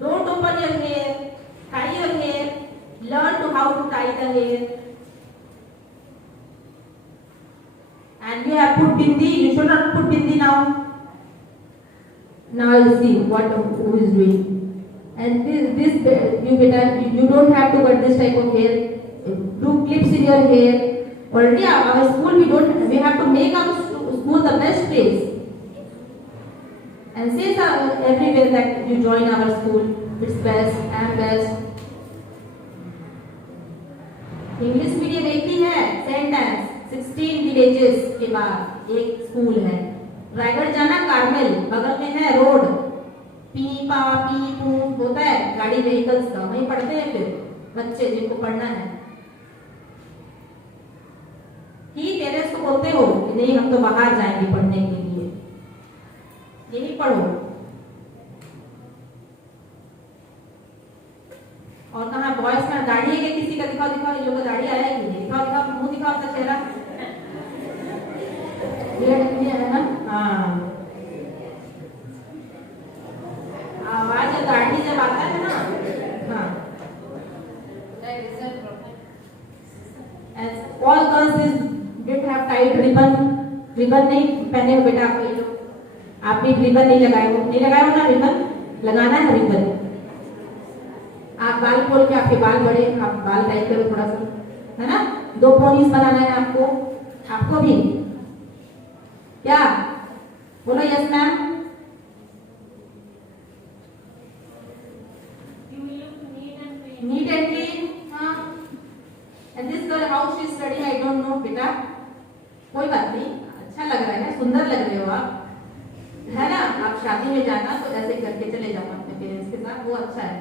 Don't open your hair, tie your hair, learn to how to tie the hair. And you have put bindi, you should not put bindi now. Now you see what who is doing. And this you don't have to cut this type of hair. Do clips in your hair. Already our school we have to make our school the best place. And say everywhere that you join our school, it's best, I am best. English medium एक ही है, sentence 16 villages के बाद एक school है। रायगढ़ जाना Carmel, बगल में है रोड, पी पा पी पू होता है गाड़ी व्हीकल्स का, वहीं पढ़ते हैं फिर बच्चे जिनको पढ़ना है। ही पेरेंट्स को बोलते हो कि नहीं हम तो बाहर जाएंगे पढ़ने के लिए, यही पढ़ो। और कहा बॉयज का दाढ़ी है कि किसी का, दिखाओ दिखाओ इन लोगों को दाढ़ी आया कि नहीं, दिखाओ दिखाओ मुंह दिखाओ अपना चेहरा, ये है ना। हाँ आवाज दाढ़ी जब आता है ना, हाँ all girls is did have tight ribbon, ribbon नहीं पहने हो बेटा आप, ये लोग आप भी रिबन नहीं लगाए हो, नहीं लगाए हो ना रिबन, लगाना है रिबन। आप बाल खोल के, आपके बाल बड़े, आप बाल टाइट करो थोड़ा सा, है ना। 2 पोनीस बनाना है आपको, आपको भी क्या बोलो, yes ma'am. Neat and clean, हाँ। And this girl how she study I don't know बेटा, कोई बात नहीं, अच्छा लग रहा है, सुंदर लग रहे हो आप, है ना। आप शादी में जाना तो ऐसे करके चले जाना अपने पेरेंट्स के साथ, वो अच्छा है,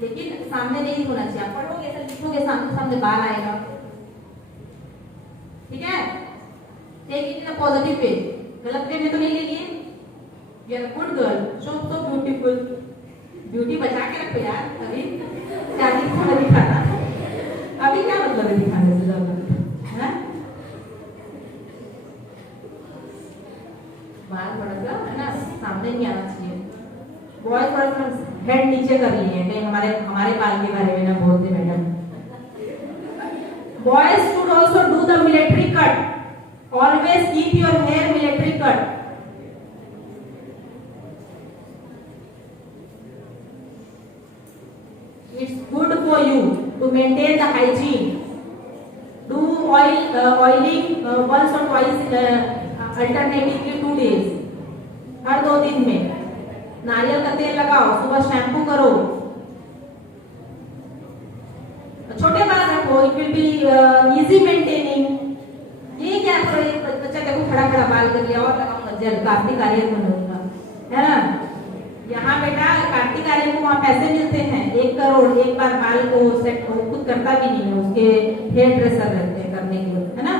लेकिन सामने नहीं होना चाहिए। आप पढ़ोगे ऐसा लिखोगे, सामने सामने बाल आएगा, ठीक है। Take it in a positive way, गलत वे में तो नहीं लेंगे। You are a good girl, so beautiful, beauty बचा के रखो यार, अभी शादी को दिखाना, अभी क्या मतलब है दिखाने से ज्यादा, है बाल थोड़ा सा, है ना, सामने नहीं आना चाहिए। बॉयज थोड़ा सा हेड नीचे कर लिए, नहीं हमारे बाल के बारे में ना बोलते madam. Boys should also do the military cut, always keep your hair military cut. It's good for you to maintain the hygiene, do oiling once or twice alternatively 2 days, हर 2 दिन में। नारियल का तेल लगाओ, सुबह शैम्पू करो, छोटे बाल रखो, it will be easy maintaining. ये क्या करो, बच्चा देखो खड़ा खड़ा बाल कर लिया, और लगाऊंगा जल कार्तिक आर्यन बनूंगा, है ना। यहाँ बेटा कार्तिक आर्यन को वहाँ पैसे मिलते हैं 1 करोड़, एक बार बाल को सेट, वो खुद करता भी नहीं है, उसके हेयर ड्रेसर रहते हैं करने के लिए, है ना।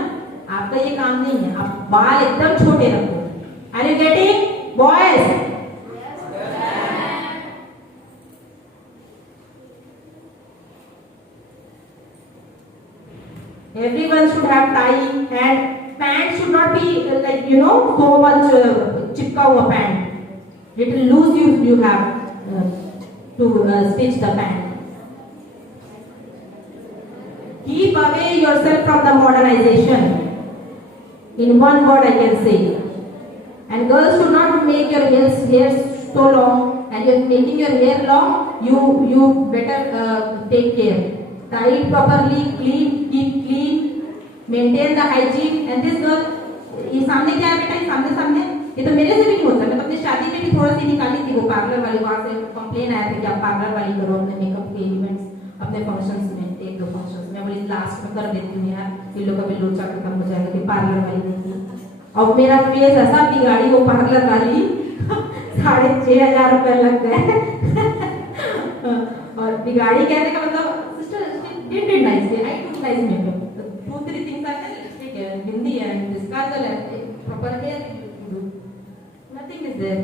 आपका ये काम नहीं है, आप बाल एकदम छोटे रखो। Are you getting boys? Everyone should have tie, and pant should not be like so much chipka hua pant. Little loose you have to stitch the pant. Keep away yourself from the modernization. In one word I can say. And girls should not make your hair so long. And you're making your hair long, you better take care. Tie it properly, clean, keep clean, maintain the hygiene. And this girl, ये सामने क्या है बेटा, ये सामने ये तो मेरे से भी नहीं होता। मैं तो अपनी शादी में भी थोड़ा सी निकाली थी, वो पार्लर वाली, वहाँ से कंप्लेन आया था कि आप पार्लर वाली करो अपने मेकअप के इवेंट्स, अपने फंक्शंस में, 1-2 फंक्शंस में। बोली लास्ट में कर देती हूँ यार, पिल्लो का भी लोचा खत्म हो जाएगा, कि पार्लर वाली नहीं। और मेरा फेस ऐसा बिगाड़ी वो पार्लर वाली 6,500 रुपए लग गए। और बिगाड़ी कहने का मतलब did nicely, I took nice makeup. 2-3 things are there, lipstick है, बिंदी है, काजल है, proper hair do. Nothing is there.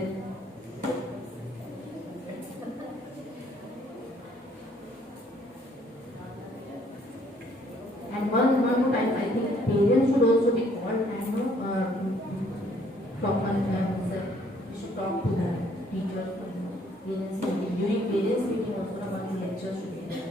And one more time, I think parents should also be called and proper. We should talk to the teachers. Parents meeting, during parents meeting also one lecture should be there.